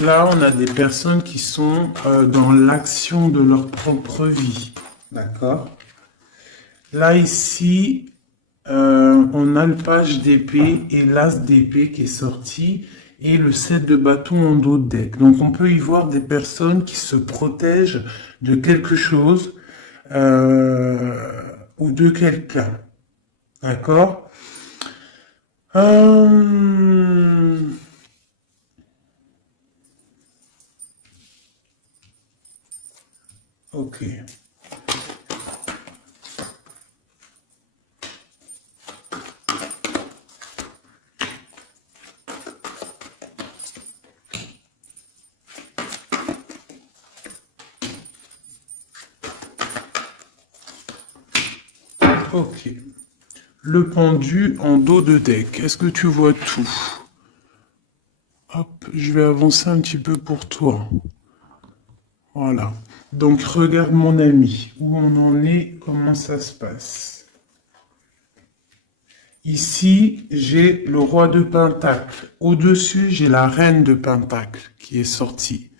Là, on a des personnes qui sont dans l'action de leur propre vie. D'accord? Là, ici, on a le page d'épée et l'as d'épée qui est sorti et le 7 de bâton en dos de deck. Donc, on peut y voir des personnes qui se protègent de quelque chose ou de quelqu'un. D'accord? Euh, Ok. Ok. Le pendu en dos de deck. Est-ce que tu vois tout? Hop, je vais avancer un petit peu pour toi. Voilà. Donc regarde mon ami, où on en est, comment ça se passe. Ici, j'ai le roi de Pentacle. Au-dessus, j'ai la reine de Pentacle qui est sortie.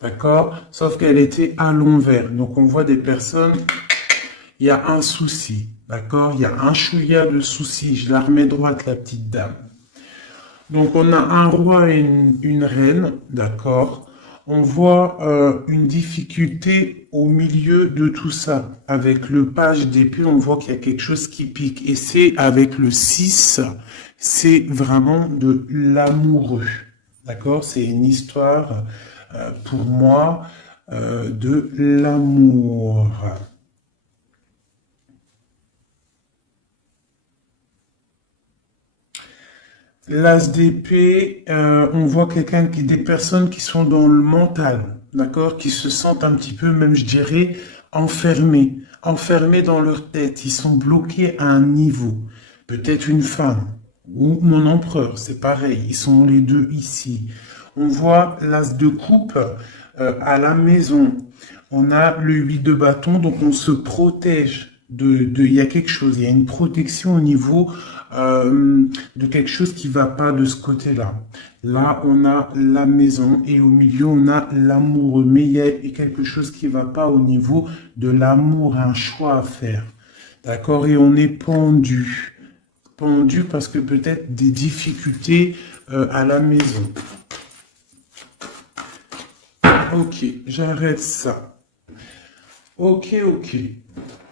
D'accord? Sauf qu'elle était à l'envers. Donc on voit des personnes, il y a un souci. D'accord? Il y a un chouïa de souci. Je la remets droite, la petite dame. Donc on a un roi et une reine, d'accord. On voit une difficulté au milieu de tout ça. Avec le page d'épée, on voit qu'il y a quelque chose qui pique. Et c'est avec le 6, c'est vraiment de l'amoureux. D'accord? C'est une histoire, pour moi, de l'amour. L'as d'épée, on voit des personnes qui sont dans le mental, d'accord, qui se sentent un petit peu, même je dirais, enfermées dans leur tête. Ils sont bloqués à un niveau. Peut-être une femme ou mon empereur, c'est pareil. Ils sont les deux ici. On voit l'as de coupe à la maison. On a le 8 de bâton, donc on se protège il y a quelque chose, il y a une protection au niveau de quelque chose qui va pas de ce côté-là. Là, on a la maison et au milieu, on a l'amoureux. Mais il y a quelque chose qui va pas au niveau de l'amour, un choix à faire. D'accord? Et on est pendu. Pendu parce que peut-être des difficultés à la maison. Ok, j'arrête ça. Ok, ok.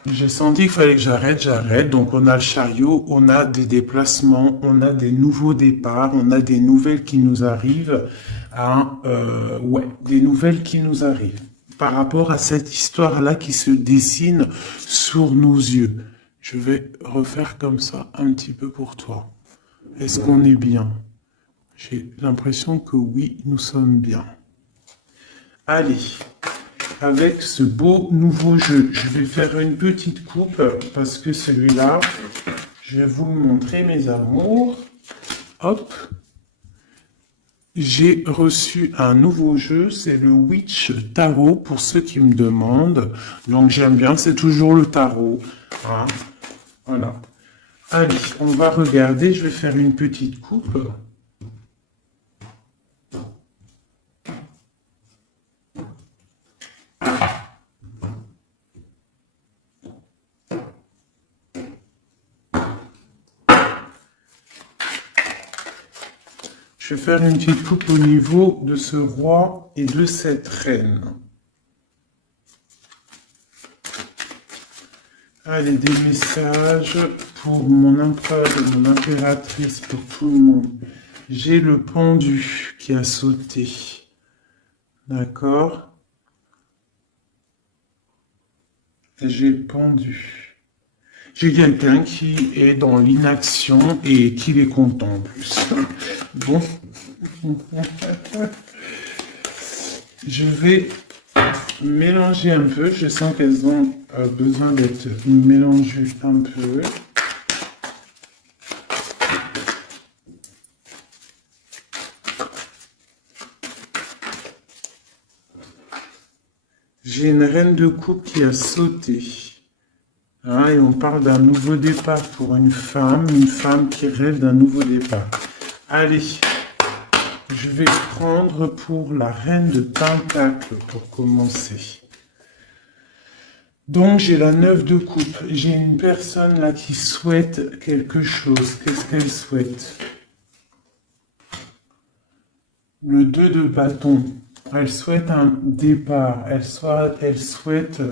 J'ai senti qu'il fallait que j'arrête. Donc on a le chariot, on a des déplacements, on a des nouveaux départs, on a des nouvelles qui nous arrivent. Ouais, des nouvelles qui nous arrivent par rapport à cette histoire-là qui se dessine sur nos yeux. Je vais refaire comme ça un petit peu pour toi. Est-ce qu'on est bien? J'ai l'impression que oui, nous sommes bien. Allez. Avec ce beau nouveau jeu, je vais faire une petite coupe parce que celui-là, je vais vous le montrer, mes amours. Hop, j'ai reçu un nouveau jeu, c'est le Witch Tarot pour ceux qui me demandent. Donc j'aime bien, c'est toujours le tarot. Hein. Voilà. Allez, on va regarder, je vais faire une petite coupe. Je vais faire une petite coupe au niveau de ce roi et de cette reine. Allez, des messages pour mon empereur et mon impératrice, pour tout le monde. J'ai le pendu qui a sauté. D'accord? J'ai le pendu. J'ai quelqu'un qui est dans l'inaction et qui est content en plus. Bon. Je vais mélanger un peu. Je sens qu'elles ont besoin d'être mélangées un peu. J'ai une reine de coupe qui a sauté. Hein, et on parle d'un nouveau départ pour une femme qui rêve d'un nouveau départ. Allez, je vais prendre pour la reine de Pentacle pour commencer. Donc, j'ai la 9 de coupe. J'ai une personne là qui souhaite quelque chose. Qu'est-ce qu'elle souhaite? Le 2 de bâton. Elle souhaite un départ. Elle souhaite...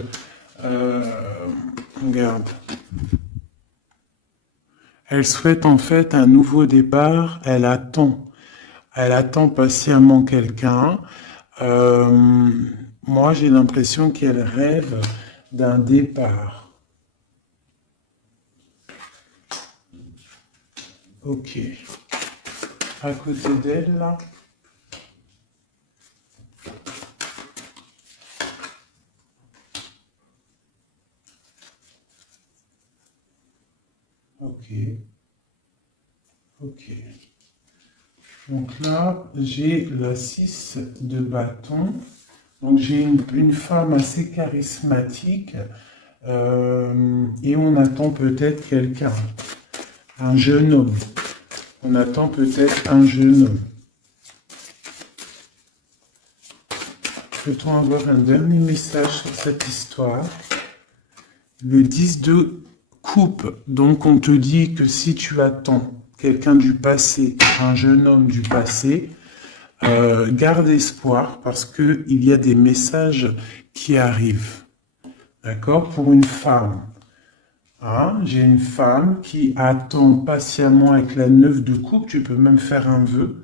regarde. Elle souhaite en fait un nouveau départ. Elle attend. Elle attend patiemment quelqu'un. Moi, j'ai l'impression qu'elle rêve d'un départ. Ok. À côté d'elle, là. Ok. Ok. Donc là, j'ai la 6 de bâton. Donc j'ai une femme assez charismatique et on attend peut-être quelqu'un, un jeune homme. On attend peut-être un jeune homme. Peut-on avoir un dernier message sur cette histoire? Le 10 de coupe. Donc on te dit que si tu attends quelqu'un du passé, un jeune homme du passé, garde espoir parce qu'il y a des messages qui arrivent. D'accord? Pour une femme. Hein? J'ai une femme qui attend patiemment avec la 9 de coupe. Tu peux même faire un vœu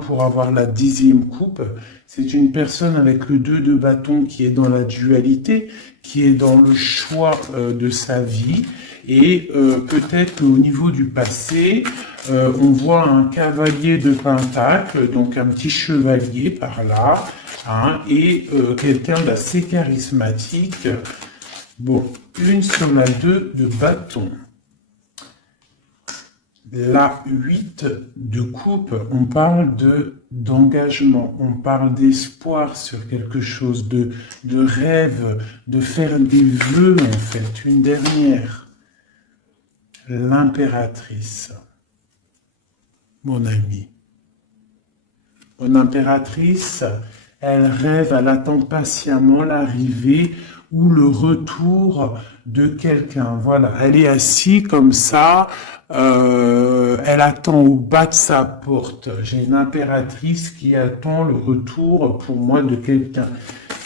pour avoir la 10e coupe. C'est une personne avec le 2 de bâton qui est dans la dualité, qui est dans le choix de sa vie. Et peut-être au niveau du passé, on voit un cavalier de pentacle, donc un petit chevalier par là, et quelqu'un d'assez charismatique. Bon, une sur la 2 de bâton. La 8 de coupe, on parle d'engagement, on parle d'espoir sur quelque chose, de rêve, de faire des vœux en fait. Une dernière. L'impératrice, mon ami. Mon impératrice, elle rêve, elle attend patiemment l'arrivée ou le retour de quelqu'un. Voilà, elle est assise comme ça, elle attend au bas de sa porte. J'ai une impératrice qui attend le retour pour moi de quelqu'un.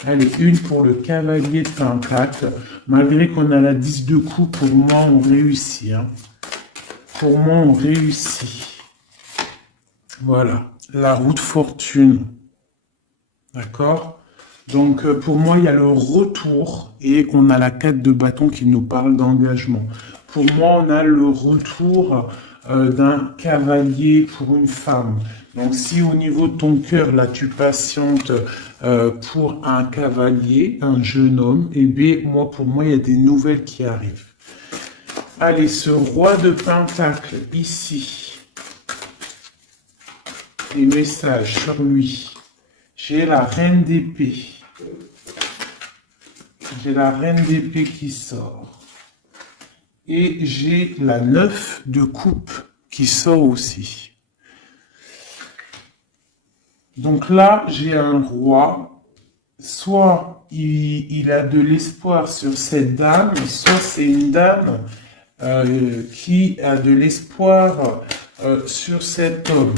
Allez, une pour le cavalier de pentacle. Malgré qu'on a la 10 de coupe, pour moi, on réussit. Pour moi, on réussit. Voilà, la roue de fortune. D'accord? Donc, pour moi, il y a le retour et on a la 4 de bâton qui nous parle d'engagement. Pour moi, on a le retour d'un cavalier pour une femme. Donc, si au niveau de ton cœur, là, tu patientes pour un cavalier, un jeune homme, eh bien, pour moi, il y a des nouvelles qui arrivent. Allez, ce roi de pentacle, ici, des messages sur lui. J'ai la reine d'épée. J'ai la reine d'épée qui sort. Et j'ai la 9 de coupe qui sort aussi. Donc là, j'ai un roi. Soit il a de l'espoir sur cette dame, soit c'est une dame qui a de l'espoir sur cet homme.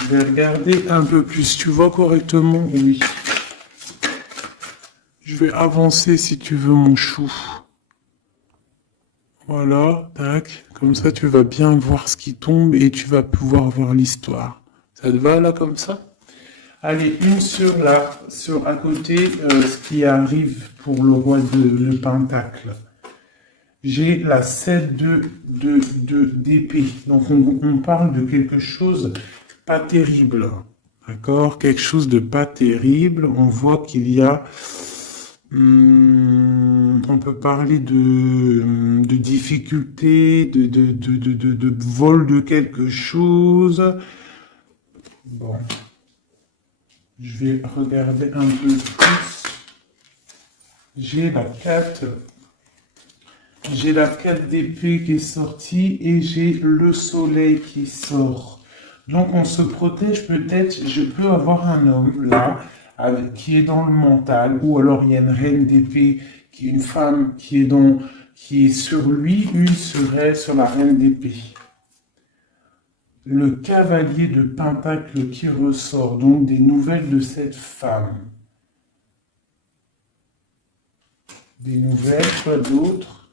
Je vais regarder un peu plus. Tu vois correctement? Oui. Je vais avancer si tu veux, mon chou. Voilà, tac. Comme ça, tu vas bien voir ce qui tombe et tu vas pouvoir voir l'histoire. Ça te va là comme ça? Allez, une sur à côté, ce qui arrive pour le roi de pentacle. J'ai la 7 d'épée. Donc on parle de quelque chose pas terrible. D'accord? Quelque chose de pas terrible. On voit qu'il y a... on peut parler de difficulté, de vol de quelque chose. Bon. Je vais regarder un peu plus. J'ai la 4. J'ai la 4 d'épée qui est sortie et j'ai le soleil qui sort. Donc on se protège peut-être, je peux avoir un homme là, qui est dans le mental, ou alors il y a une reine d'épée, qui est une femme qui est sur lui, une serait sur la reine d'épée. Le cavalier de Pentacle qui ressort, donc des nouvelles de cette femme. Des nouvelles, quoi d'autre?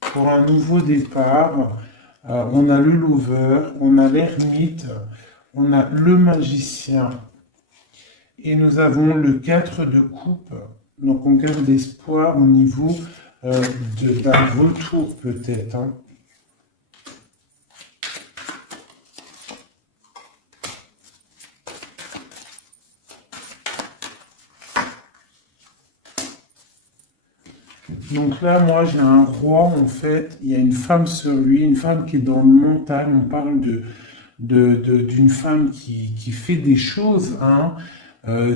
Pour un nouveau départ, on a le lover, on a l'ermite, on a le magicien. Et nous avons le 4 de coupe. Donc on garde espoir au niveau d'un retour peut-être. Hein. Donc là, moi, j'ai un roi, en fait. Il y a une femme sur lui, une femme qui est dans le mental. On parle d'une femme qui fait des choses, hein,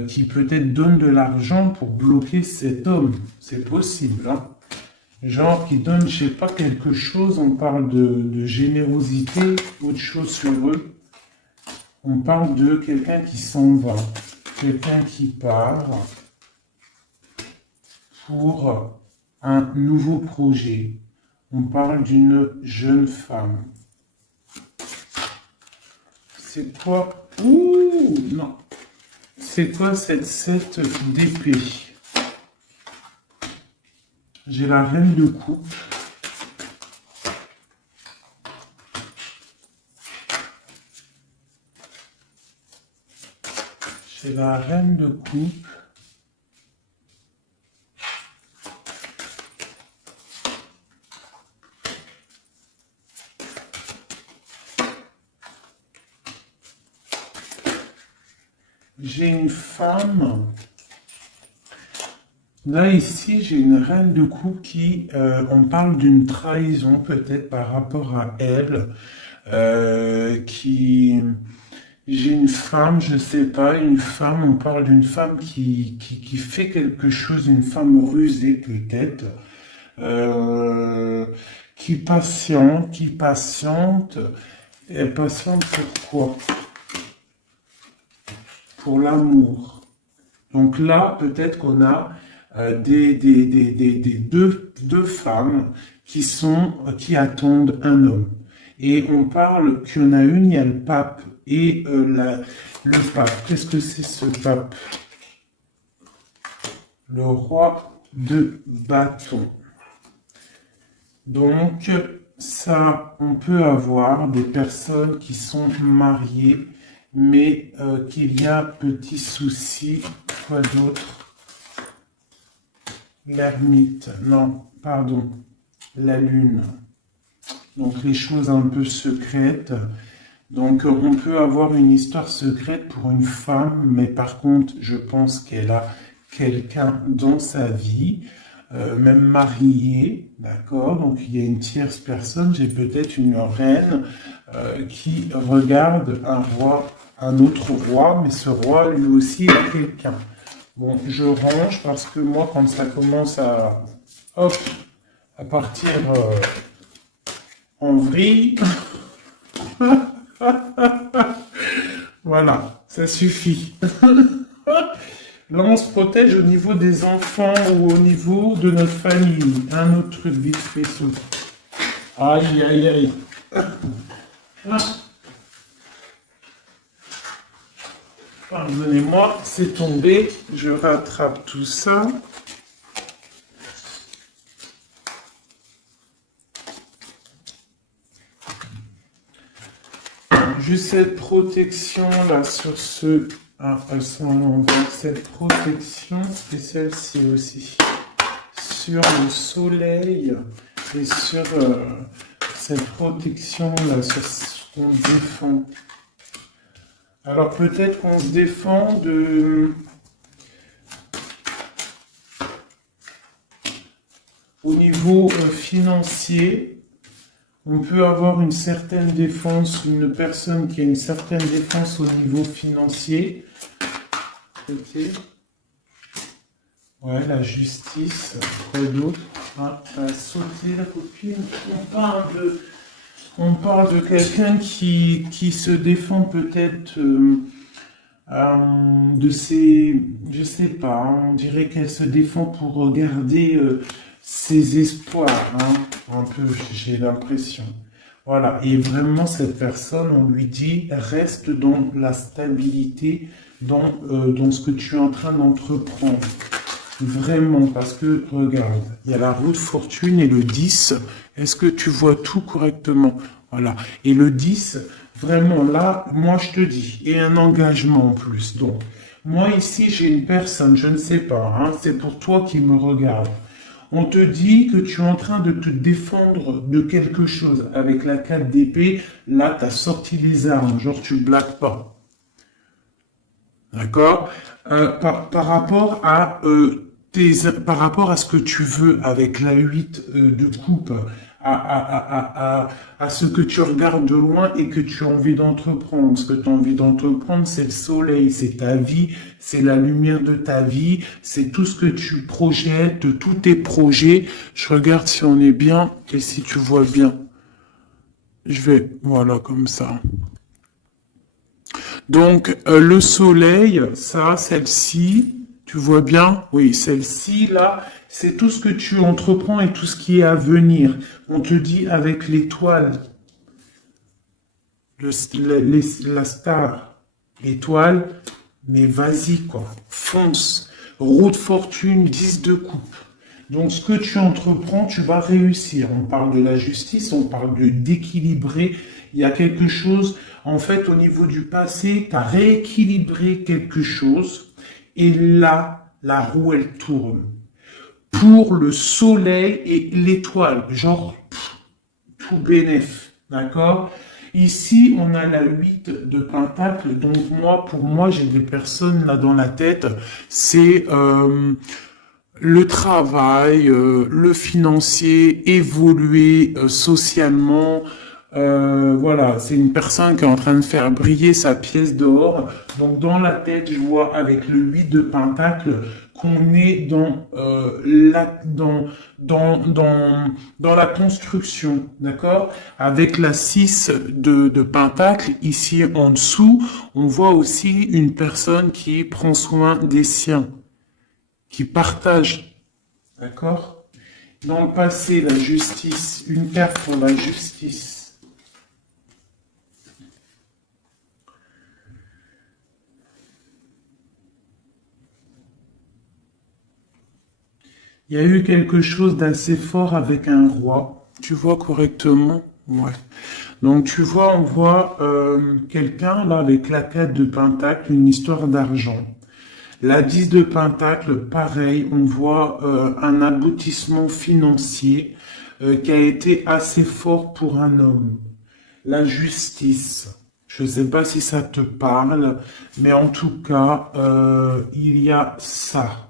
qui peut-être donne de l'argent pour bloquer cet homme. C'est possible, hein. Genre qui donne, je sais pas, quelque chose. On parle de générosité, autre chose sur eux. On parle de quelqu'un qui s'en va, quelqu'un qui part pour un nouveau projet. On parle d'une jeune femme. C'est quoi? Ouh, non. C'est quoi cette 7 d'épée? J'ai la reine de coupe. J'ai la reine de coupe. J'ai une femme. Là, ici, j'ai une reine de coupe qui, on parle d'une trahison peut-être par rapport à elle, j'ai une femme, je sais pas, une femme, on parle d'une femme qui fait quelque chose, une femme rusée peut-être, euh, qui patiente, et patiente pour quoi? Pour l'amour. Donc là, peut-être qu'on a des deux femmes qui attendent un homme. Et on parle qu'il y en a une, il y a le pape et le pape. Qu'est-ce que c'est ce pape? Le roi de bâton. Donc, ça, on peut avoir des personnes qui sont mariées, mais qu'il y a petit souci. Quoi d'autre? L'ermite, non, pardon, la lune. Donc les choses un peu secrètes. Donc on peut avoir une histoire secrète pour une femme, mais par contre, je pense qu'elle a quelqu'un dans sa vie, même marié, d'accord? Donc il y a une tierce personne, j'ai peut-être une reine qui regarde un roi, un autre roi, mais ce roi lui aussi a quelqu'un. Bon, je range parce que moi, quand ça commence hop, à partir en vrille, voilà, ça suffit. Là, on se protège au niveau des enfants ou au niveau de notre famille. Un autre truc vite fait saute. Aïe, aïe, aïe. Pardonnez-moi, c'est tombé. Je rattrape tout ça. Juste cette protection là sur ce. Ah, elles sont à l'envers. Cette protection et celle-ci aussi. Sur le soleil et sur cette protection là, sur ce qu'on défend. Alors peut-être qu'on se défend au niveau financier. On peut avoir une certaine défense, une personne qui a une certaine défense au niveau financier. Ok. Ouais, la justice. Quoi d'autre? Ah, ça a sauté la copine. On parle On parle de quelqu'un qui se défend peut-être de ses... Je sais pas, on dirait qu'elle se défend pour garder ses espoirs, hein, un peu, j'ai l'impression. Voilà, et vraiment cette personne, on lui dit, reste dans la stabilité, dans ce que tu es en train d'entreprendre. Vraiment, parce que, regarde, il y a la roue de fortune et le 10. Est-ce que tu vois tout correctement? Voilà. Et le 10, vraiment là, moi je te dis, et un engagement en plus. Donc, moi ici, j'ai une personne, je ne sais pas, hein, c'est pour toi qui me regarde. On te dit que tu es en train de te défendre de quelque chose. Avec la 4 d'épée, là, tu as sorti les armes, genre tu blagues pas. D'accord? Par rapport à par rapport à ce que tu veux avec la 8 de coupe, à ce que tu regardes de loin et que tu as envie d'entreprendre. Ce que tu as envie d'entreprendre, c'est le soleil, c'est ta vie, c'est la lumière de ta vie, c'est tout ce que tu projettes, tous tes projets. Je regarde si on est bien et si tu vois bien. Je vais, voilà, comme ça. Donc, le soleil, ça, celle-ci, tu vois bien? Oui, celle-ci, là, c'est tout ce que tu entreprends et tout ce qui est à venir. On te dit avec l'étoile, la star, l'étoile, mais vas-y, quoi, fonce. Roue de fortune, 10 de coupe. Donc, ce que tu entreprends, tu vas réussir. On parle de la justice, on parle d'équilibrer. Il y a quelque chose, en fait, au niveau du passé, tu as rééquilibré quelque chose. Et là, la roue, elle tourne. Pour le soleil et l'étoile. Genre, tout bénef. D'accord? Ici, on a la 8 de Pentacle. Donc, moi, pour moi, j'ai des personnes là dans la tête. C'est... le travail, le financier, évoluer socialement. Voilà, c'est une personne qui est en train de faire briller sa pièce d'or. Donc dans la tête, je vois avec le 8 de Pentacle qu'on est dans la construction, d'accord? Avec la 6 de Pentacle, ici en dessous, on voit aussi une personne qui prend soin des siens, qui partagent, d'accord? Dans le passé, la justice, une carte pour la justice. Il y a eu quelque chose d'assez fort avec un roi. Tu vois correctement? Ouais. Donc tu vois, on voit quelqu'un là avec la 4 de Pentacle, une histoire d'argent. La 10 de Pentacle, pareil, on voit un aboutissement financier qui a été assez fort pour un homme. La justice, je ne sais pas si ça te parle, mais en tout cas, il y a ça.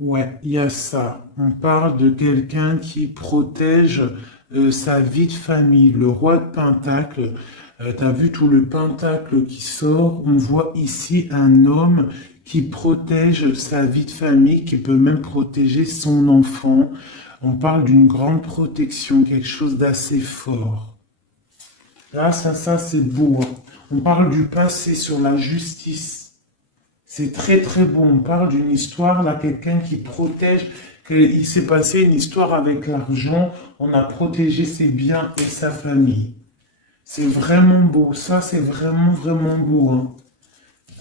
Ouais, il y a ça. On parle de quelqu'un qui protège sa vie de famille. Le roi de Pentacle, tu as vu tout le Pentacle qui sort. On voit ici un homme qui protège sa vie de famille, qui peut même protéger son enfant. On parle d'une grande protection, quelque chose d'assez fort. Là, ça c'est beau, hein. On parle du passé sur la justice. C'est très très bon. On parle d'une histoire, là, quelqu'un qui protège. Il s'est passé une histoire avec l'argent. On a protégé ses biens et sa famille. C'est vraiment beau. Ça, c'est vraiment vraiment beau, hein.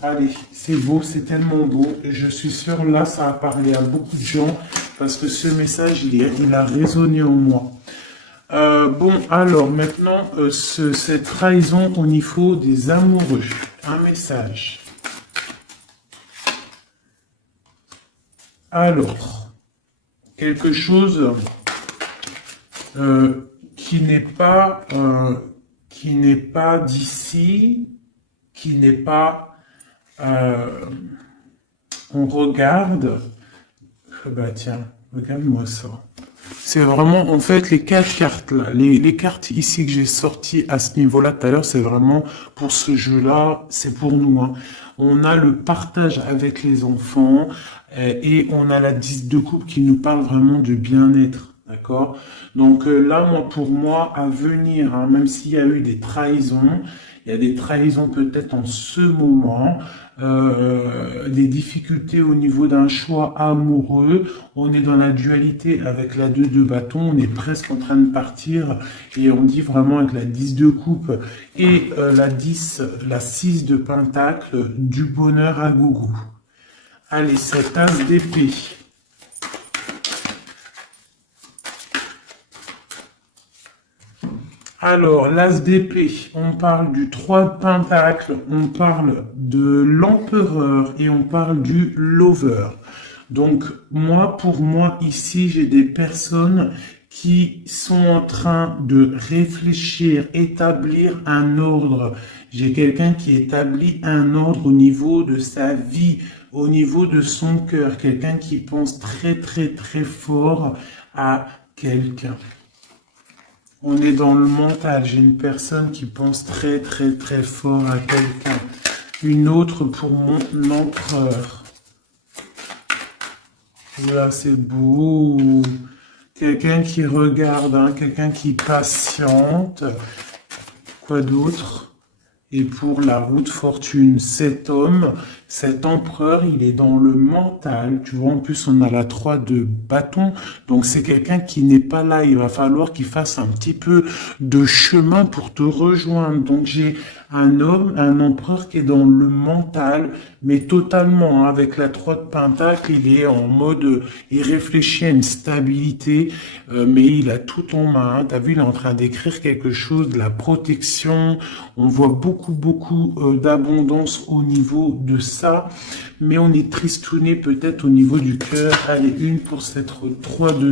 Allez, c'est beau, c'est tellement beau. Et je suis sûr, là, ça a parlé à beaucoup de gens parce que ce message, il a résonné en moi. Bon, alors maintenant, cette trahison au niveau des amoureux. Un message. Alors, quelque chose qui n'est pas d'ici, qui n'est pas, on regarde, bah tiens, regarde-moi ça. C'est vraiment, en fait, les 4 cartes là, les cartes ici que j'ai sorties à ce niveau-là tout à l'heure, c'est vraiment pour ce jeu-là, c'est pour nous, hein. On a le partage avec les enfants, Et on a la 10 de coupe qui nous parle vraiment de bien-être. D'accord? Donc là, pour moi, à venir, hein, même s'il y a eu des trahisons, il y a des trahisons peut-être en ce moment, des difficultés au niveau d'un choix amoureux. On est dans la dualité avec la 2 de bâton, on est presque en train de partir et on dit vraiment avec la 10 de coupe et la 6 de pentacle, du bonheur à gogo. Allez, cet as d'épée. Alors, l'as d'épée, on parle du 3 de pentacle, on parle de l'empereur et on parle du lover. Donc, pour moi, ici, j'ai des personnes qui sont en train de réfléchir, établir un ordre. J'ai quelqu'un qui établit un ordre au niveau de sa vie, au niveau de son cœur, quelqu'un qui pense très, très, très fort à quelqu'un. On est dans le mental. J'ai une personne qui pense très, très, très fort à quelqu'un. Une autre pour mon empereur. Là, c'est beau. Quelqu'un qui regarde, hein, quelqu'un qui patiente. Quoi d'autre? Et pour la roue de fortune, cet homme, cet empereur, il est dans le mental. Tu vois, en plus, on a la 3 de bâton. Donc, c'est quelqu'un qui n'est pas là. Il va falloir qu'il fasse un petit peu de chemin pour te rejoindre. Donc, j'ai un homme, un empereur qui est dans le mental, mais totalement, hein, avec la 3 de pentacle, il est en mode, il réfléchit à une stabilité, mais il a tout en main. T'as vu, il est en train d'écrire quelque chose, de la protection. On voit beaucoup d'abondance au niveau de ça, mais on est tristouné peut-être au niveau du cœur. Allez, une pour cette 3 de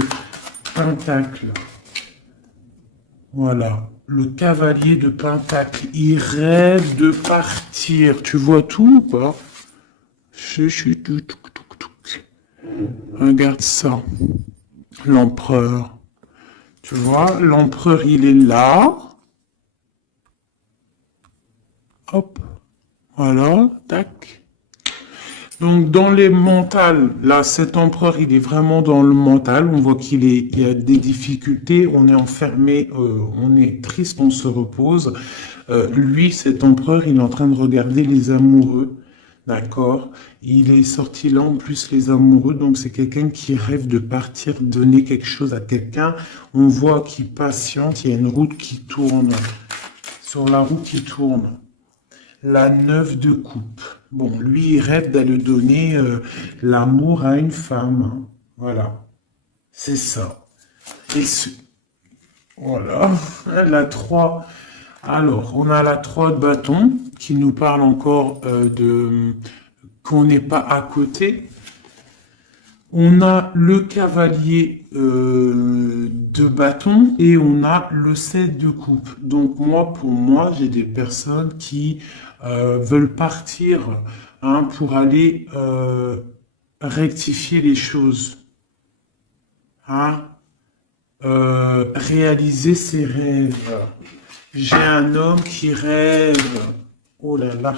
pentacle. Voilà. Le cavalier de pentacle, il rêve de partir. Tu vois tout ou pas? Regarde ça. L'empereur. Tu vois, l'empereur, il est là. Hop. Voilà. Tac. Donc, dans les mentales, là, cet empereur, il est vraiment dans le mental. On voit il y a des difficultés. On est enfermé, on est triste, on se repose. Lui, cet empereur, il est en train de regarder les amoureux. D'accord? Il est sorti là, en plus, les amoureux. Donc, c'est quelqu'un qui rêve de partir, donner quelque chose à quelqu'un. On voit qu'il patiente. Il y a une route qui tourne. Sur la route qui tourne. La 9 de coupe. Bon, lui, il rêve d'aller donner l'amour à une femme. Hein. Voilà. C'est ça. Voilà. La 3. Alors, on a la 3 de bâton qui nous parle encore qu'on n'est pas à côté. On a le cavalier de bâton et on a le 7 de coupe. Donc pour moi, j'ai des personnes qui veulent partir, hein, pour aller rectifier les choses, hein, réaliser ses rêves. J'ai un homme qui rêve. Oh là là.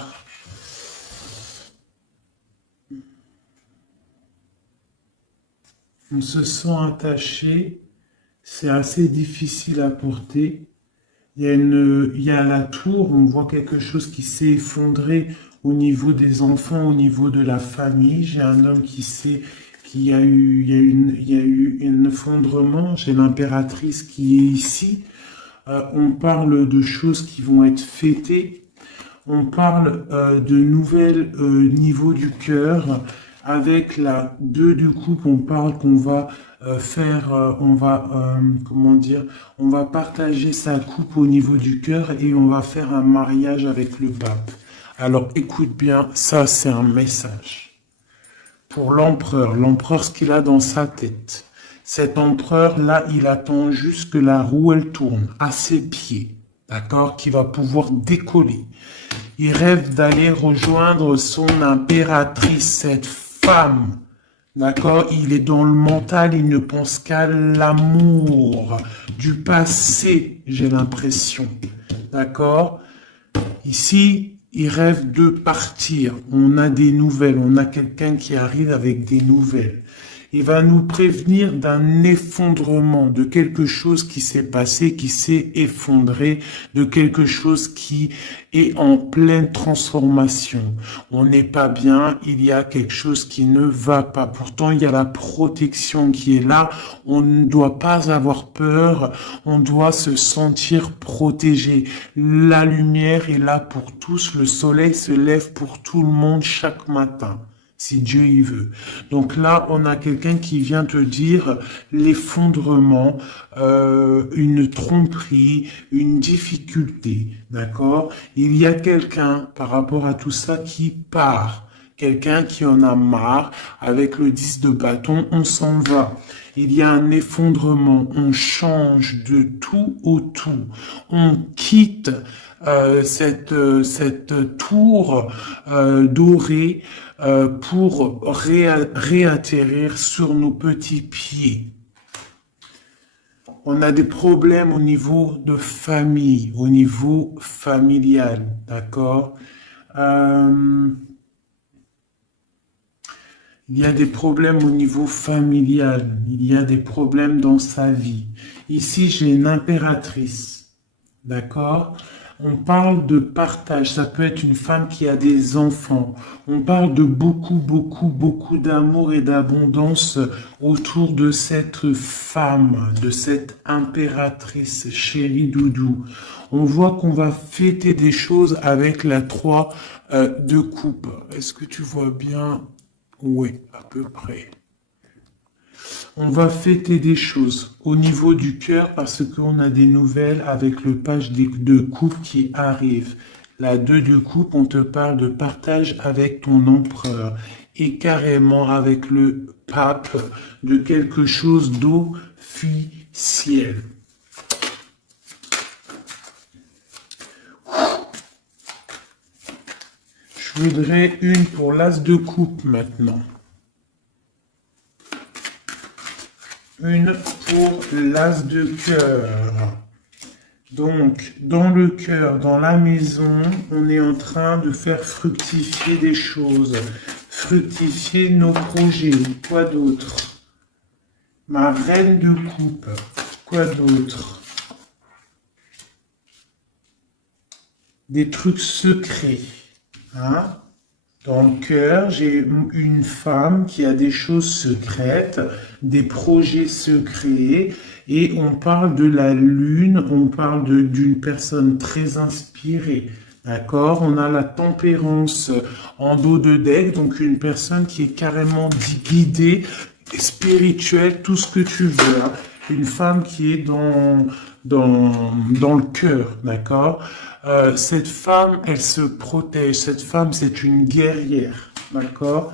On se sent attaché, c'est assez difficile à porter. Il y a la tour, on voit quelque chose qui s'est effondré au niveau des enfants, au niveau de la famille. J'ai un homme il y a eu un effondrement. J'ai l'impératrice qui est ici. On parle de choses qui vont être fêtées. On parle de nouvelles niveaux du cœur. Avec la 2 de coupe, on parle qu'on va comment dire, on va partager sa coupe au niveau du cœur et on va faire un mariage avec le pape. Alors écoute bien, ça c'est un message pour l'empereur, ce qu'il a dans sa tête. Cet empereur-là, il attend juste que la roue, elle tourne à ses pieds, d'accord, qui va pouvoir décoller. Il rêve d'aller rejoindre son impératrice, cette femme, d'accord? Il est dans le mental, il ne pense qu'à l'amour du passé, j'ai l'impression, d'accord? Ici, il rêve de partir. On a des nouvelles, on a quelqu'un qui arrive avec des nouvelles. Il va nous prévenir d'un effondrement, de quelque chose qui s'est passé, qui s'est effondré, de quelque chose qui est en pleine transformation. On n'est pas bien, il y a quelque chose qui ne va pas. Pourtant, il y a la protection qui est là. On ne doit pas avoir peur, on doit se sentir protégé. La lumière est là pour tous, le soleil se lève pour tout le monde chaque matin, si Dieu y veut. Donc là, on a quelqu'un qui vient te dire l'effondrement, une tromperie, une difficulté, d'accord? Il y a quelqu'un, par rapport à tout ça, qui part. Quelqu'un qui en a marre, avec le 10 de bâton, on s'en va. Il y a un effondrement, on change de tout au tout. On quitte cette tour dorée pour réatterrir sur nos petits pieds. On a des problèmes au niveau de famille, au niveau familial, d'accord? Il y a des problèmes au niveau familial, il y a des problèmes dans sa vie. Ici, j'ai une impératrice, d'accord? On parle de partage, ça peut être une femme qui a des enfants. On parle de beaucoup d'amour et d'abondance autour de cette femme, de cette impératrice, chérie doudou. On voit qu'on va fêter des choses avec la 3 de coupe. Est-ce que tu vois bien? Oui, à peu près. On va fêter des choses au niveau du cœur parce qu'on a des nouvelles avec le page de coupe qui arrive. La 2 de coupe, on te parle de partage avec ton empereur et carrément avec le pape de quelque chose d'officiel. Je voudrais une pour l'as de coupe maintenant. Une pour l'as de cœur. Donc, dans le cœur, dans la maison, on est en train de faire fructifier des choses. Fructifier nos projets. Quoi d'autre? Ma reine de coupe. Quoi d'autre? Des trucs secrets. Hein? Dans le cœur, j'ai une femme qui a des choses secrètes, des projets secrets, et on parle de la lune, on parle d'une personne très inspirée. D'accord? On a la tempérance en dos de deck, donc une personne qui est carrément guidée, spirituelle, tout ce que tu veux. Hein? Une femme qui est dans le cœur, d'accord? Cette femme, elle se protège. Cette femme, c'est une guerrière, d'accord?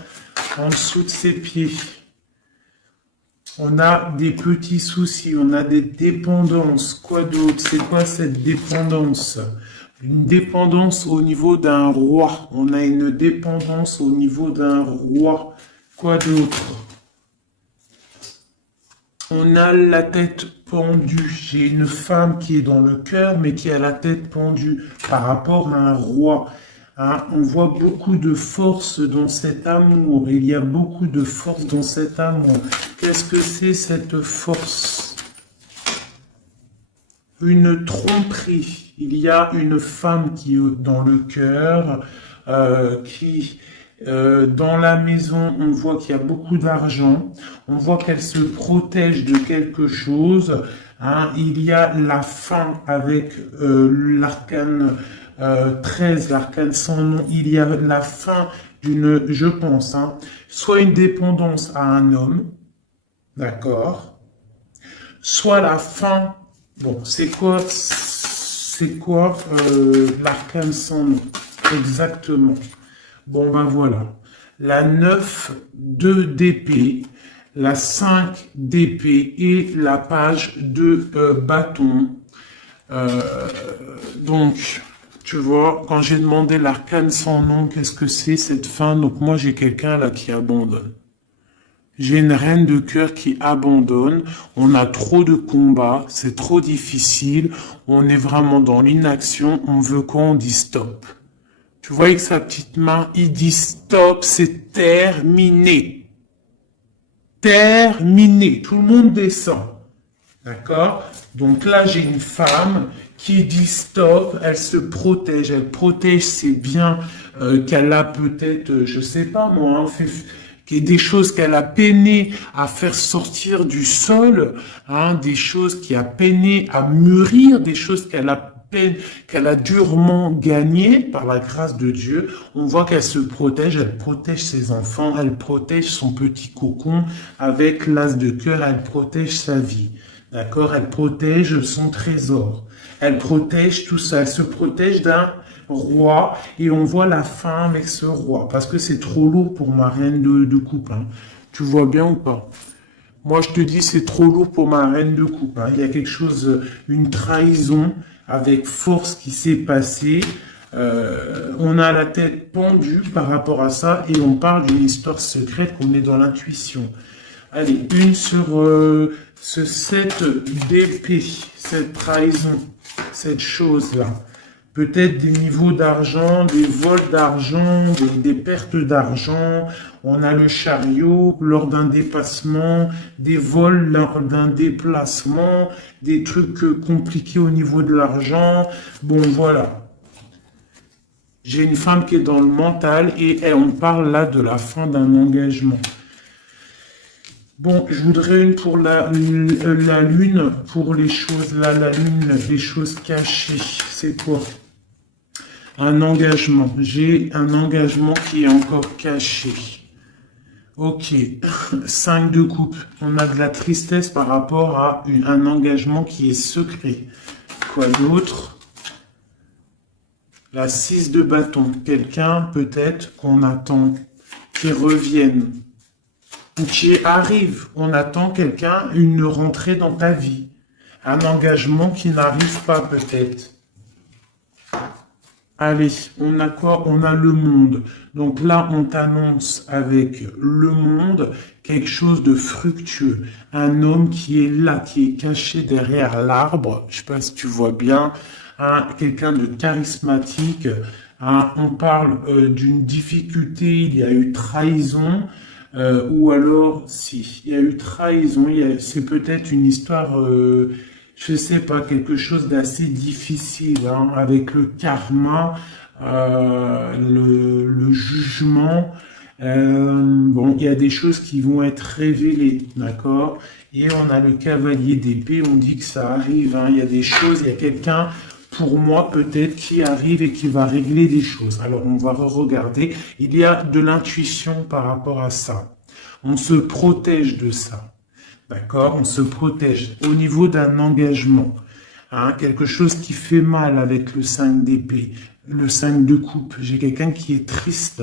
En dessous de ses pieds, on a des petits soucis, on a des dépendances. Quoi d'autre? C'est quoi cette dépendance? Une dépendance au niveau d'un roi. On a une dépendance au niveau d'un roi. Quoi d'autre? On a la tête pendue. J'ai une femme qui est dans le cœur, mais qui a la tête pendue par rapport à un roi. Hein, on voit beaucoup de force dans cet amour. Il y a beaucoup de force dans cet amour. Qu'est-ce que c'est cette force? Une tromperie. Il y a une femme qui est dans le cœur, dans la maison, on voit qu'il y a beaucoup d'argent. On voit qu'elle se protège de quelque chose. Hein. Il y a la fin avec l'arcane 13, l'arcane sans nom. Il y a la fin d'une, je pense, hein, soit une dépendance à un homme, d'accord, soit la fin. Bon, c'est quoi l'arcane sans nom? Exactement. Bon, ben voilà. La 9 d'épée, la 5 d'épée et la page de bâton. Donc, tu vois, quand j'ai demandé l'arcane sans nom, qu'est-ce que c'est cette fin? Donc moi, j'ai quelqu'un là qui abandonne. J'ai une reine de cœur qui abandonne. On a trop de combats, c'est trop difficile. On est vraiment dans l'inaction. On veut quoi? On dit stop. Tu vois avec sa petite main, il dit stop, c'est terminé. Terminé. Tout le monde descend. D'accord? Donc là, j'ai une femme qui dit stop, elle se protège. Elle protège ses biens qu'elle a peut-être, je sais pas moi, hein, des choses qu'elle a peiné à faire sortir du sol, hein, des choses qui a peiné à mûrir, des choses qu'elle a durement gagnées par la grâce de Dieu. On voit qu'elle se protège, elle protège ses enfants, elle protège son petit cocon avec l'as de cœur, elle protège sa vie. D'accord? Elle protège son trésor. Elle protège tout ça. Elle se protège d'un roi et on voit la fin avec ce roi parce que c'est trop lourd pour ma reine de coupe. Hein. Tu vois bien ou pas? Moi, je te dis, c'est trop lourd pour ma reine de coupe. Hein. Il y a quelque chose, une trahison avec force qui s'est passée. On a la tête pendue par rapport à ça et on parle d'une histoire secrète qu'on est dans l'intuition. Allez, une sur ce 7 d'épée, cette trahison, cette chose-là. Peut-être des niveaux d'argent, des vols d'argent, des pertes d'argent. On a le chariot lors d'un dépassement, des vols lors d'un déplacement, des trucs compliqués au niveau de l'argent. Bon, voilà. J'ai une femme qui est dans le mental et on parle là de la fin d'un engagement. Bon, je voudrais une pour la lune, pour les choses là, la lune, les choses cachées. C'est quoi? Un engagement. J'ai un engagement qui est encore caché. Ok. 5 de coupe. On a de la tristesse par rapport à un engagement qui est secret. Quoi d'autre? La 6 de bâton. Quelqu'un, peut-être, qu'on attend, qui revienne. Ou qui arrive. On attend quelqu'un, une rentrée dans ta vie. Un engagement qui n'arrive pas, peut-être. Allez, on a quoi? On a le monde. Donc là, on t'annonce avec le monde quelque chose de fructueux. Un homme qui est là, qui est caché derrière l'arbre. Je sais pas si tu vois bien. Hein, quelqu'un de charismatique. Hein, on parle d'une difficulté. Il y a eu trahison. Ou alors, si, il y a eu trahison. C'est peut-être une histoire... je sais pas, quelque chose d'assez difficile, hein, avec le karma, le jugement. Bon, il y a des choses qui vont être révélées, d'accord? Et on a le cavalier d'épée, on dit que ça arrive, hein, il y a des choses, il y a quelqu'un, pour moi peut-être, qui arrive et qui va régler des choses. Alors on va regarder, il y a de l'intuition par rapport à ça. On se protège de ça. D'accord? On se protège au niveau d'un engagement. Hein, quelque chose qui fait mal avec le 5 d'épée, le 5 de coupe. J'ai quelqu'un qui est triste.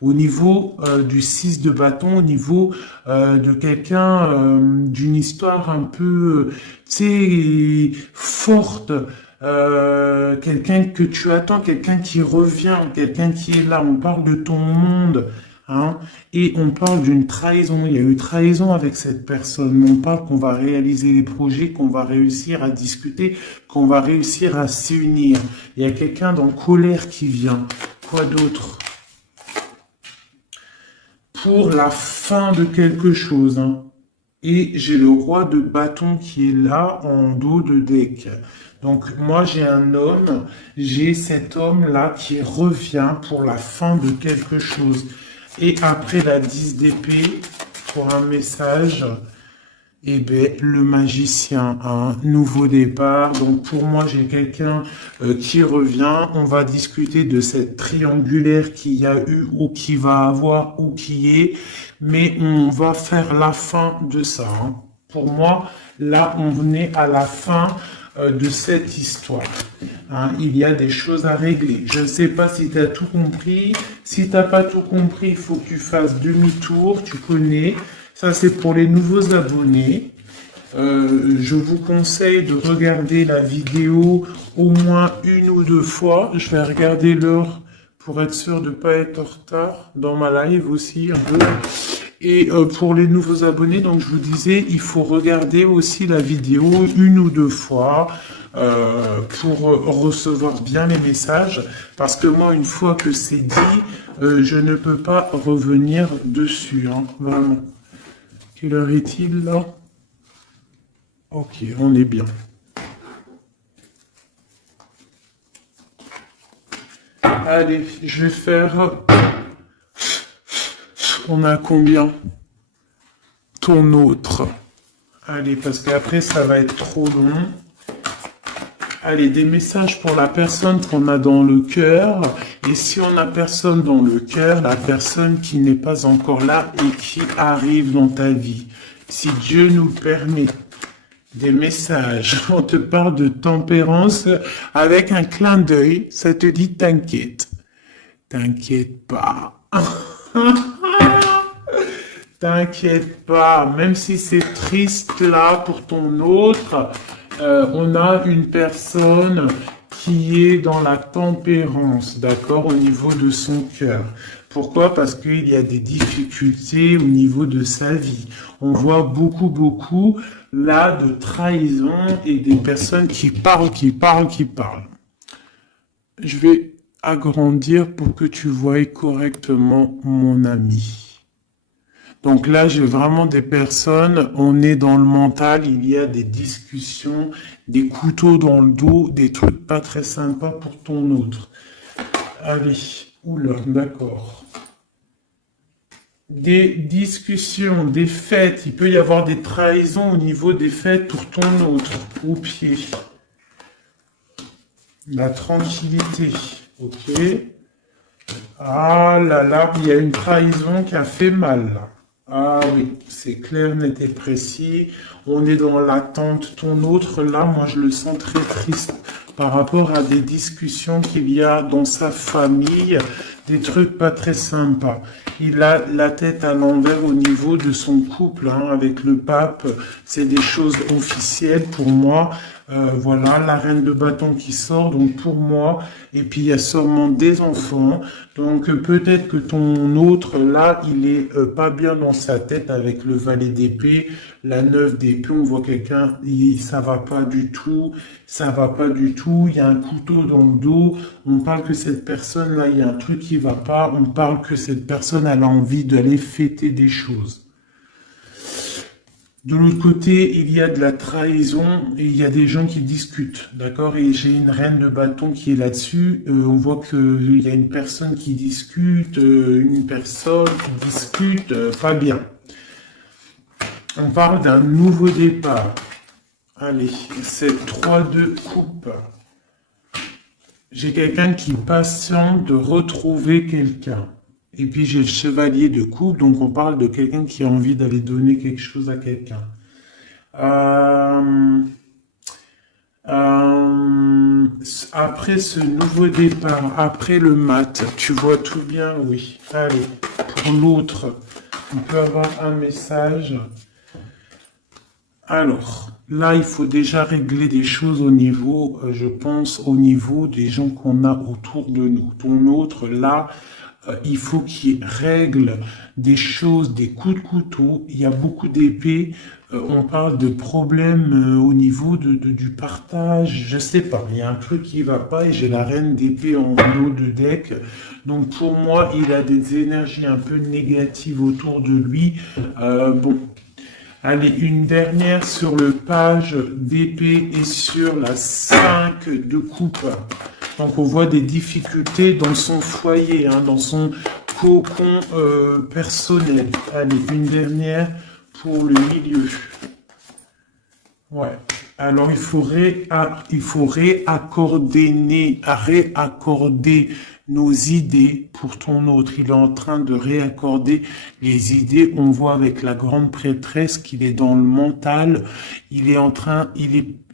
Au niveau du 6 de bâton, au niveau de quelqu'un d'une histoire un peu, tu sais, forte. Quelqu'un que tu attends, quelqu'un qui revient, quelqu'un qui est là. On parle de ton monde. Hein, et on parle d'une trahison, il y a eu trahison avec cette personne, on parle qu'on va réaliser des projets, qu'on va réussir à discuter, qu'on va réussir à s'unir. Il y a quelqu'un dans colère qui vient. Quoi d'autre? Pour la fin de quelque chose. Hein. Et j'ai le roi de bâton qui est là en dos de deck. Donc moi j'ai un homme, j'ai cet homme-là qui revient pour la fin de quelque chose. Et après la 10 d'épée, pour un message, eh bien, le magicien, un nouveau départ. Donc pour moi, j'ai quelqu'un qui revient. On va discuter de cette triangulaire qu'il y a eu ou qui va avoir ou qui est. Mais on va faire la fin de ça. Hein. Pour moi, là, on venait à la fin de cette histoire. Hein, il y a des choses à régler. Je ne sais pas si tu as tout compris. Si tu n'as pas tout compris, il faut que tu fasses demi-tour. Tu connais. Ça, c'est pour les nouveaux abonnés. Je vous conseille de regarder la vidéo au moins 1 ou 2 fois. Je vais regarder l'heure pour être sûr de ne pas être en retard dans ma live aussi un peu. Et pour les nouveaux abonnés, donc je vous disais, il faut regarder aussi la vidéo 1 ou 2 fois pour recevoir bien les messages. Parce que moi, une fois que c'est dit, je ne peux pas revenir dessus, hein, vraiment. Quelle heure est-il là? Ok, on est bien. Allez, je vais faire... On a combien? Ton autre. Allez, parce qu'après, ça va être trop long. Allez, des messages pour la personne qu'on a dans le cœur. Et si on n'a personne dans le cœur, la personne qui n'est pas encore là et qui arrive dans ta vie. Si Dieu nous le permet. Des messages. On te parle de tempérance avec un clin d'œil. Ça te dit t'inquiète. T'inquiète pas. T'inquiète pas, même si c'est triste là pour ton autre, on a une personne qui est dans la tempérance, d'accord, au niveau de son cœur. Pourquoi? Parce qu'il y a des difficultés au niveau de sa vie. On voit beaucoup là de trahison et des personnes qui parlent. Je vais agrandir pour que tu voies correctement mon ami. Donc là, j'ai vraiment des personnes, on est dans le mental, il y a des discussions, des couteaux dans le dos, des trucs pas très sympas pour ton autre. Allez, oula, d'accord. Des discussions, des fêtes, il peut y avoir des trahisons au niveau des fêtes pour ton autre, au pied. La tranquillité, ok. Ah là là, il y a une trahison qui a fait mal là. Ah oui, c'est clair, net et précis. On est dans l'attente. Ton autre, là, moi, je le sens très triste par rapport à des discussions qu'il y a dans sa famille, des trucs pas très sympas. Il a la tête à l'envers au niveau de son couple, hein, avec le pape. C'est des choses officielles pour moi. Voilà, la reine de bâton qui sort, donc pour moi, et puis il y a sûrement des enfants, donc peut-être que ton autre, là, il est pas bien dans sa tête avec le valet d'épée, la 9 d'épée, on voit quelqu'un, ça va pas du tout, il y a un couteau dans le dos, on parle que cette personne-là, il y a un truc qui va pas, on parle que cette personne, elle a envie d'aller fêter des choses. De l'autre côté, il y a de la trahison et il y a des gens qui discutent, d'accord? Et j'ai une reine de bâton qui est là-dessus. On voit qu'il y a une personne qui discute, pas bien. On parle d'un nouveau départ. Allez, c'est 3 de coupe. J'ai quelqu'un qui patiente de retrouver quelqu'un. Et puis j'ai le chevalier de coupe, donc on parle de quelqu'un qui a envie d'aller donner quelque chose à quelqu'un. Après ce nouveau départ, après le mat, tu vois tout bien, oui. Allez, pour l'autre, on peut avoir un message. Alors, là, il faut déjà régler des choses au niveau, je pense, au niveau des gens qu'on a autour de nous. Ton autre, là, il faut qu'il règle des choses, des coups de couteau. Il y a beaucoup d'épées. On parle de problèmes au niveau du partage. Je sais pas. Il y a un truc qui va pas et j'ai la reine d'épée en haut de deck. Donc pour moi, il a des énergies un peu négatives autour de lui. Bon. Allez, une dernière sur le page d'épée et sur la 5 de coupe. Donc on voit des difficultés dans son foyer, hein, dans son cocon personnel. Allez, une dernière pour le milieu. Ouais. Alors il faut réaccorder nos idées pour ton autre. Il est en train de réaccorder les idées. On voit avec la grande prêtresse qu'il est dans le mental. Il est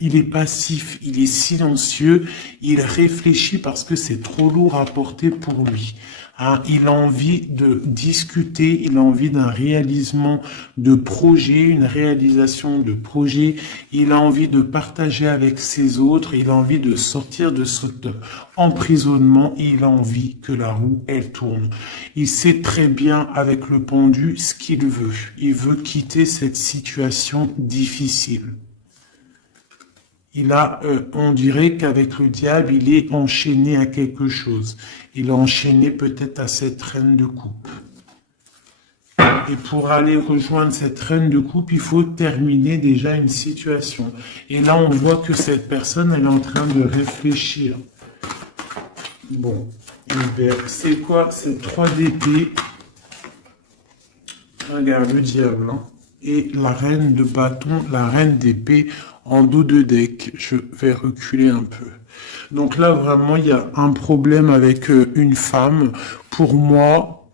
il est passif, il est silencieux, il réfléchit parce que c'est trop lourd à porter pour lui. Hein, il a envie de discuter, il a envie d'un réalisement de projet, une réalisation de projet, il a envie de partager avec ses autres, il a envie de sortir de cet emprisonnement, il a envie que la roue, elle tourne. Il sait très bien avec le pendu ce qu'il veut. Il veut quitter cette situation difficile. On dirait qu'avec le diable, il est enchaîné à quelque chose. Il est enchaîné peut-être à cette reine de coupe. Et pour aller rejoindre cette reine de coupe, il faut terminer déjà une situation. Et là, on voit que cette personne, elle est en train de réfléchir. Bon, c'est quoi? C'est 3 d'épée. Regarde le diable, hein. Et la reine de bâton, la reine d'épée en dos de deck. Je vais reculer un peu. Donc là, vraiment, il y a un problème avec une femme. Pour moi,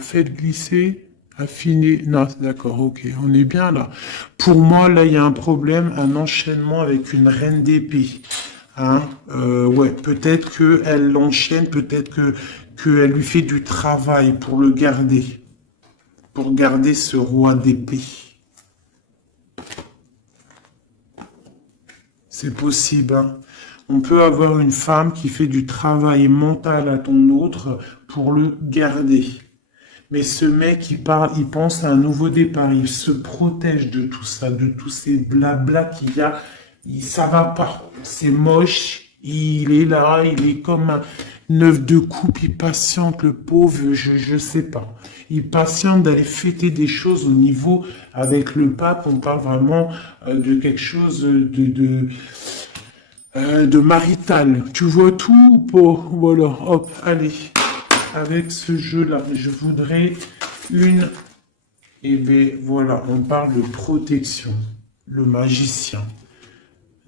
faites glisser, affiner. Non, d'accord, ok, on est bien là. Pour moi, là, il y a un problème, un enchaînement avec une reine d'épée. Hein, ouais, peut-être qu'elle l'enchaîne, peut-être qu'elle lui fait du travail pour le garder. Pour garder ce roi d'épée. C'est possible, hein. On peut avoir une femme qui fait du travail mental à ton autre pour le garder. Mais ce mec, il pense à un nouveau départ. Il se protège de tout ça, de tous ces blabla qu'il y a. Ça va pas. C'est moche. Il est là, il est comme un neuf de coupe. Il patiente, le pauvre, je sais pas. Il patiente d'aller fêter des choses au niveau avec le pape. On parle vraiment de quelque chose de marital. Tu vois tout pour, voilà, hop, allez. Avec ce jeu-là, je voudrais une... Et bien, voilà, on parle de protection. Le magicien.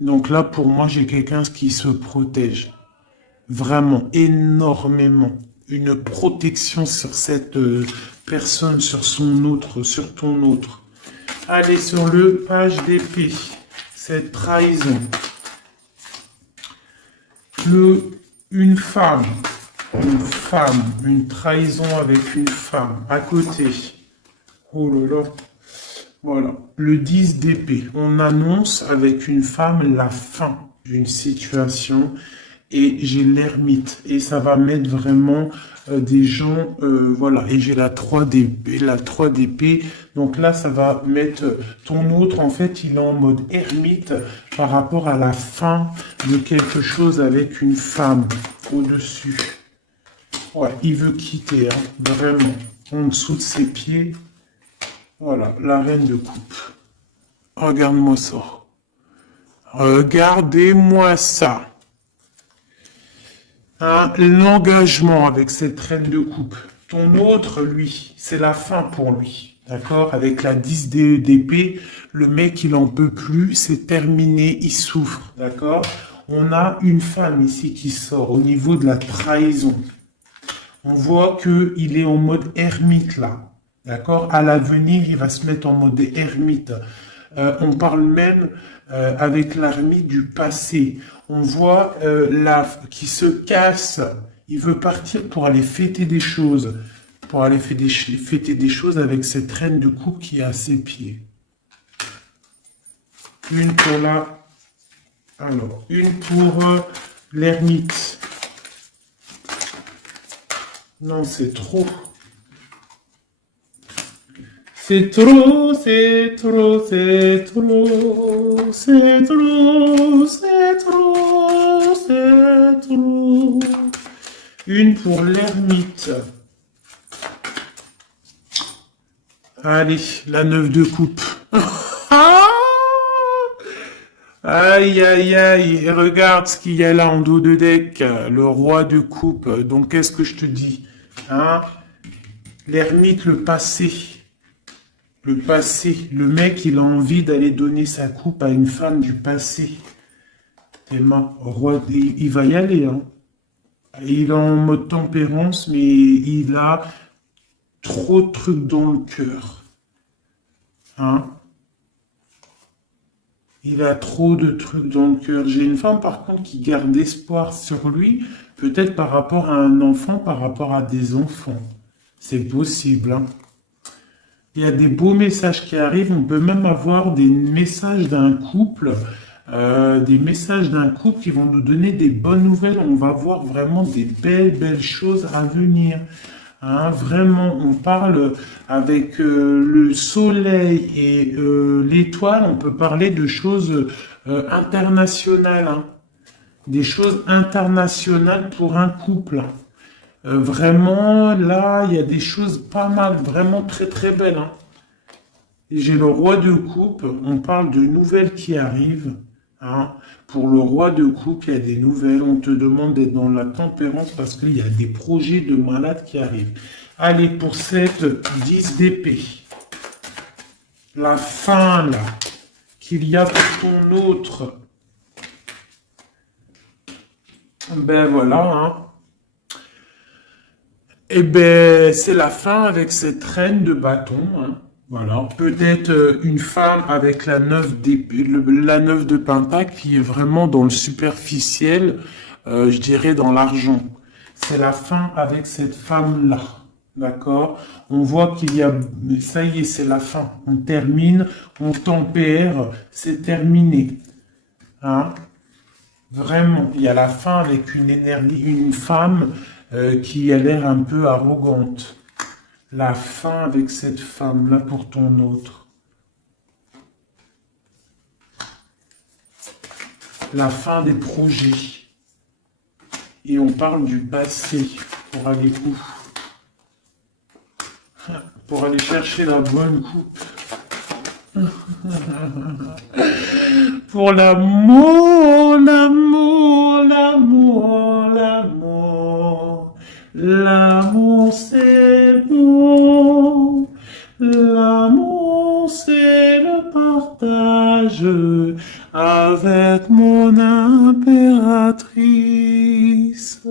Donc là, pour moi, j'ai quelqu'un qui se protège. Vraiment, énormément. Une protection sur cette personne, sur son autre, sur ton autre. Allez, sur le page d'épée. Cette trahison. Une femme, une trahison avec une femme à côté. Oh là là. Voilà. Le 10 d'épée. On annonce avec une femme la fin d'une situation et j'ai l'ermite. Et ça va mettre vraiment des gens, voilà. Et j'ai la 3 d'épée. Donc là, ça va mettre ton autre, en fait, il est en mode ermite par rapport à la fin de quelque chose avec une femme au-dessus. Ouais, il veut quitter, hein, vraiment. En dessous de ses pieds. Voilà, la reine de coupe. Regarde-moi ça. Regardez-moi ça. Hein, l'engagement avec cette reine de coupe. Ton autre, lui, c'est la fin pour lui. D'accord? Avec la 10 d'épée, le mec, il en peut plus, c'est terminé, il souffre. D'accord? On a une femme ici qui sort au niveau de la trahison. On voit qu'il est en mode ermite là. D'accord? À l'avenir, il va se mettre en mode ermite. On parle même avec l'ermite du passé. On voit qui se casse. Il veut partir pour aller fêter des choses. Pour aller fêter des choses avec cette reine de coupe qui est à ses pieds. Une pour la... Alors, une pour l'ermite. Non, c'est trop. C'est trop, c'est trop, c'est trop, c'est trop, c'est trop, c'est trop. Une pour l'ermite. Allez, la 9 de coupe. Aïe, aïe, aïe. Regarde ce qu'il y a là en dos de deck. Le roi de coupe. Donc, qu'est-ce que je te dis? Hein? L'ermite, le passé. Le passé. Le mec, il a envie d'aller donner sa coupe à une femme du passé. Tellement, roi, il va y aller, hein. Il est en mode tempérance, mais il a trop de trucs dans le cœur. Hein? Il a trop de trucs dans le cœur. J'ai une femme, par contre, qui garde espoir sur lui, peut-être par rapport à un enfant, par rapport à des enfants. C'est possible, hein. Il y a des beaux messages qui arrivent. On peut même avoir des messages d'un couple, qui vont nous donner des bonnes nouvelles. On va voir vraiment des belles, belles choses à venir. Hein, vraiment, on parle avec le soleil et l'étoile, on peut parler de choses internationales, hein. Des choses internationales pour un couple. Vraiment, là, il y a des choses pas mal, vraiment très très belles, hein. Et j'ai le roi de coupe, on parle de nouvelles qui arrivent, hein. Pour le roi de coupe, il y a des nouvelles, on te demande d'être dans la tempérance parce qu'il y a des projets de malades qui arrivent. Allez, pour cette 10 d'épée, la fin là, qu'il y a pour ton autre, ben voilà, hein. Eh ben, c'est la fin avec cette reine de bâton, hein. Voilà, peut-être une femme avec la 9 la 9 de pentacle qui est vraiment dans le superficiel, je dirais dans l'argent. C'est la fin avec cette femme-là, d'accord? On voit qu'il y a, ça y est, c'est la fin. On termine, on tempère, c'est terminé, hein? Vraiment, il y a la fin avec une énergie, une femme qui a l'air un peu arrogante. La fin avec cette femme-là pour ton autre. La fin des projets. Et on parle du passé pour aller où? Pour aller chercher la bonne coupe. Pour l'amour, l'amour, l'amour, l'amour. L'amour c'est bon, l'amour c'est le partage avec mon impératrice.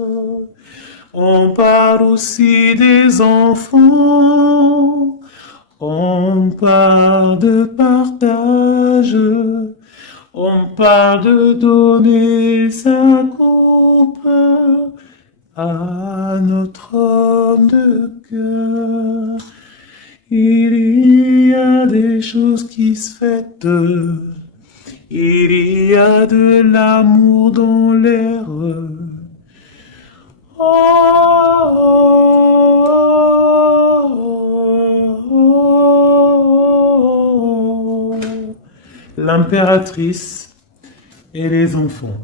On parle aussi des enfants, on parle de partage, on parle de donner sa coupe à notre homme de cœur. Il y a des choses qui se fêtent, il y a de l'amour dans l'air. Oh, oh, oh, oh. L'impératrice et les enfants.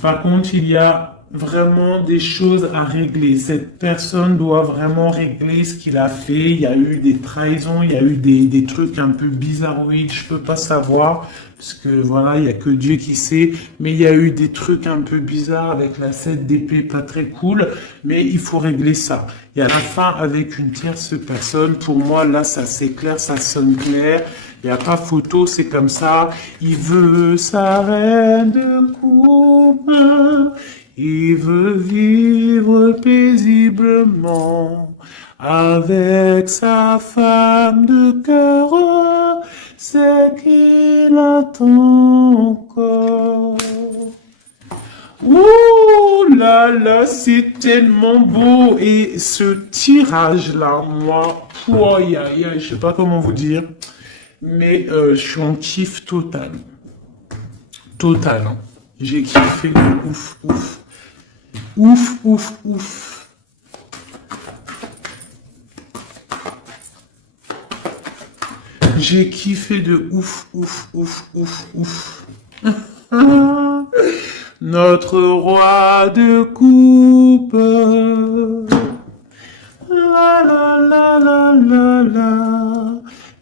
Par contre, il y a vraiment des choses à régler. Cette personne doit vraiment régler ce qu'il a fait. Il y a eu des trahisons, il y a eu des trucs un peu bizarroïdes, je peux pas savoir, parce que voilà, il y a que Dieu qui sait, mais il y a eu des trucs un peu bizarres avec la 7 d'épée, pas très cool, mais il faut régler ça. Il y a la fin avec une tierce personne, pour moi, là, ça c'est clair, ça sonne clair. Il n'y a pas photo, c'est comme ça. Il veut sa reine de coupe. Il veut vivre paisiblement avec sa femme de cœur. C'est qu'il attend encore. Ouh là là, c'est tellement beau. Et ce tirage-là, moi, je sais pas comment vous dire. Mais je suis en kiff total. Total, hein. J'ai kiffé de ouf, ouf. Ouf, ouf, ouf. J'ai kiffé de ouf, ouf, ouf, ouf, ouf. Notre roi de coupe. La la la la la la.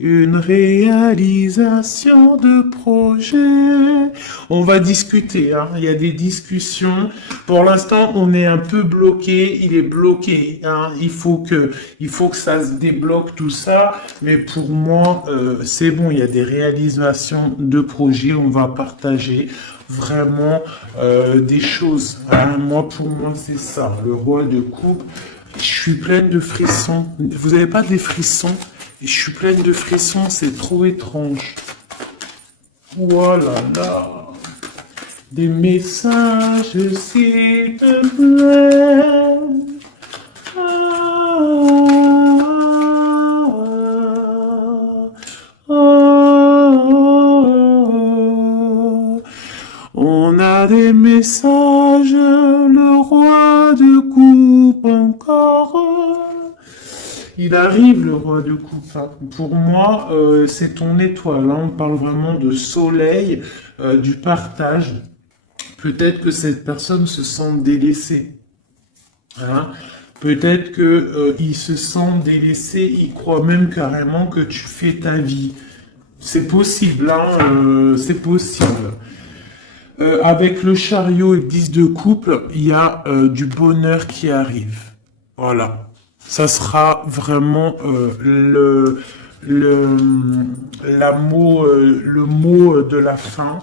Une réalisation de projet. On va discuter, hein. Il y a des discussions. Pour l'instant, on est un peu bloqué. Il est bloqué, hein. Il faut que ça se débloque tout ça. Mais pour moi, c'est bon. Il y a des réalisations de projet. On va partager vraiment des choses, hein. Moi, pour moi, c'est ça. Le roi de coupe. Je suis pleine de frissons. Vous n'avez pas des frissons? Et je suis pleine de frissons, c'est trop étrange. Voilà, là. Des messages, s'il te plaît. On a des messages, le roi de coupe encore. Il arrive, le roi de coupe. Hein. Pour moi, c'est ton étoile. Hein. On parle vraiment de soleil, du partage. Peut-être que cette personne se sent délaissée. Hein. Peut-être que il se sent délaissé, il croit même carrément que tu fais ta vie. C'est possible, hein, c'est possible. Avec le chariot et 10 de couple, il y a du bonheur qui arrive. Voilà. Ça sera vraiment le, le mot de la fin.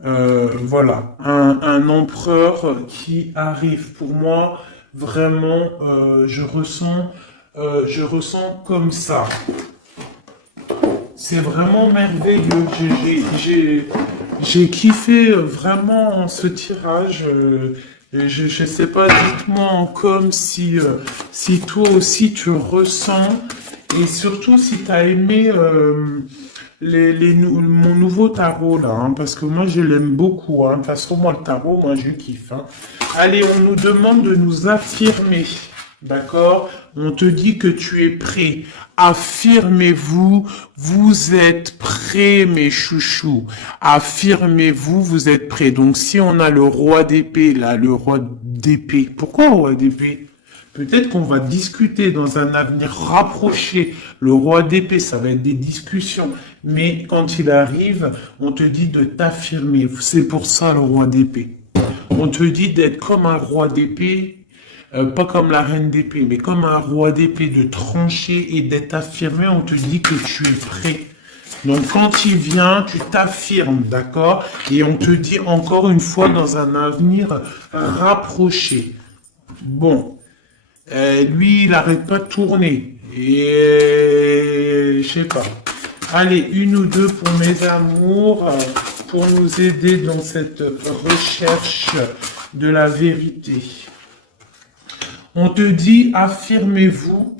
Voilà. Un empereur qui arrive. Pour moi, vraiment, je ressens comme ça. C'est vraiment merveilleux. J'ai kiffé vraiment ce tirage. Je sais pas, dites-moi comme si toi aussi tu ressens et surtout si tu as aimé mon nouveau tarot là, hein, parce que moi je l'aime beaucoup. Hein. De toute façon, moi le tarot, moi je kiffe. Hein. Allez, on nous demande de nous affirmer. D'accord? On te dit que tu es prêt. Affirmez-vous, vous êtes prêts, mes chouchous. Affirmez-vous, vous êtes prêts. Donc, si on a le roi d'épée, là, le roi d'épée. Pourquoi roi d'épée? Peut-être qu'on va discuter dans un avenir rapproché. Le roi d'épée, ça va être des discussions. Mais quand il arrive, on te dit de t'affirmer. C'est pour ça le roi d'épée. On te dit d'être comme un roi d'épée. Pas comme la reine d'épée, mais comme un roi d'épée, de trancher et d'être affirmé, on te dit que tu es prêt. Donc quand il vient, tu t'affirmes, d'accord? Et on te dit encore une fois dans un avenir rapproché. Bon, lui, il n'arrête pas de tourner. Et je sais pas. Allez, une ou deux pour mes amours, pour nous aider dans cette recherche de la vérité. On te dit, affirmez-vous,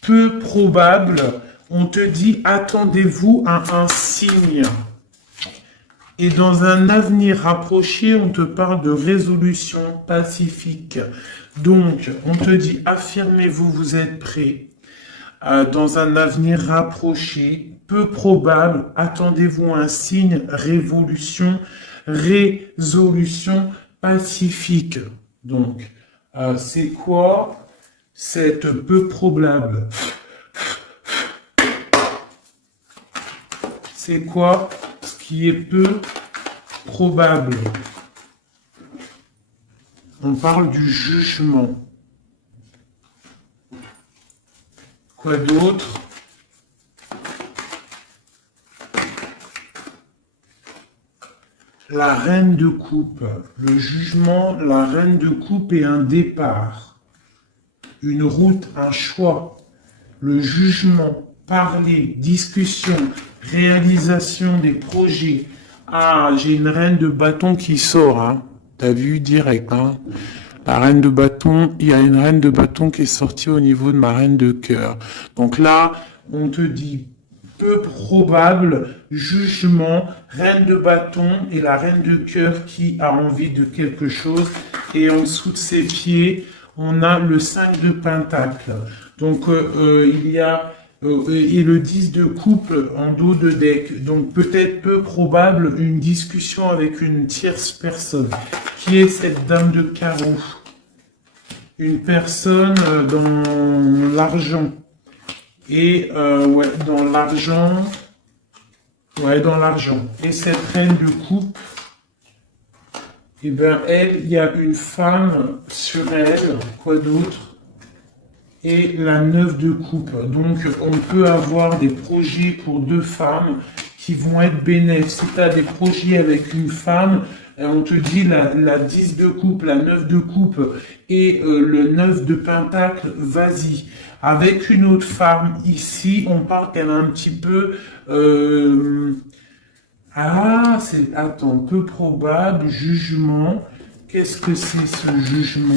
peu probable. On te dit, attendez-vous à un signe. Et dans un avenir rapproché, on te parle de résolution pacifique. Donc, on te dit, affirmez-vous, vous êtes prêts. Dans un avenir rapproché, peu probable, attendez-vous à un signe, résolution pacifique. Donc, c'est quoi cette peu probable? C'est quoi ce qui est peu probable? On parle du jugement. Quoi d'autre? La reine de coupe, le jugement, la reine de coupe et un départ, une route, un choix, le jugement, parler, discussion, réalisation des projets. Ah, j'ai une reine de bâton qui sort, hein. T'as vu direct, hein. La reine de bâton, il y a une reine de bâton qui est sortie au niveau de ma reine de cœur. Donc là, on te dit peu probable, jugement, reine de bâton et la reine de cœur qui a envie de quelque chose. Et en dessous de ses pieds, on a le 5 de pentacle. Donc il y a et le 10 de couple en dos de deck. Donc peut-être peu probable une discussion avec une tierce personne. Qui est cette dame de carreau? Une personne dans l'argent. Et ouais, dans l'argent. Ouais, dans l'argent. Et cette reine de coupe, eh bien, elle, il y a une femme sur elle. Quoi d'autre? Et la 9 de coupe. Donc, on peut avoir des projets pour deux femmes qui vont être bénéfiques. Si tu as des projets avec une femme, on te dit la 10 de coupe, la 9 de coupe et le 9 de pentacle, vas-y. Avec une autre femme, ici, on parle qu'elle a un petit peu... Ah, c'est... Attends, peu probable, jugement. Qu'est-ce que c'est ce jugement?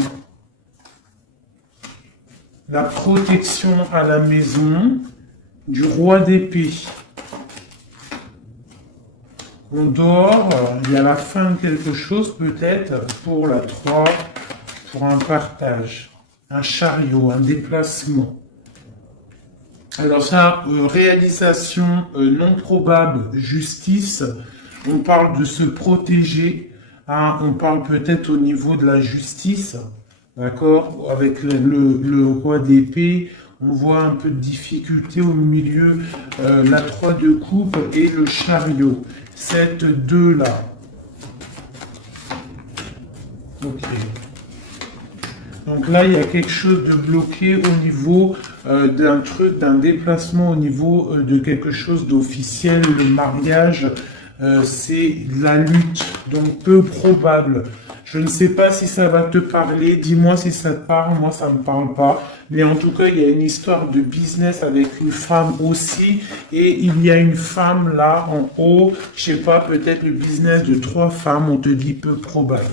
La protection à la maison du roi d'épée. On dort, il y a la fin de quelque chose peut-être pour la 3, pour un partage, un chariot, un déplacement. Alors ça, réalisation non probable, justice, on parle de se protéger, hein, on parle peut-être au niveau de la justice, d'accord, avec le roi d'épée, on voit un peu de difficulté au milieu, la 3 de coupe et le chariot, cette 2 là. Ok. Donc là, il y a quelque chose de bloqué au niveau d'un truc, d'un déplacement au niveau de quelque chose d'officiel. Le mariage, c'est la lutte, donc peu probable. Je ne sais pas si ça va te parler. Dis-moi si ça te parle. Moi, ça me parle pas. Mais en tout cas, il y a une histoire de business avec une femme aussi. Et il y a une femme là en haut. Je sais pas, peut-être le business de 3 femmes. On te dit peu probable.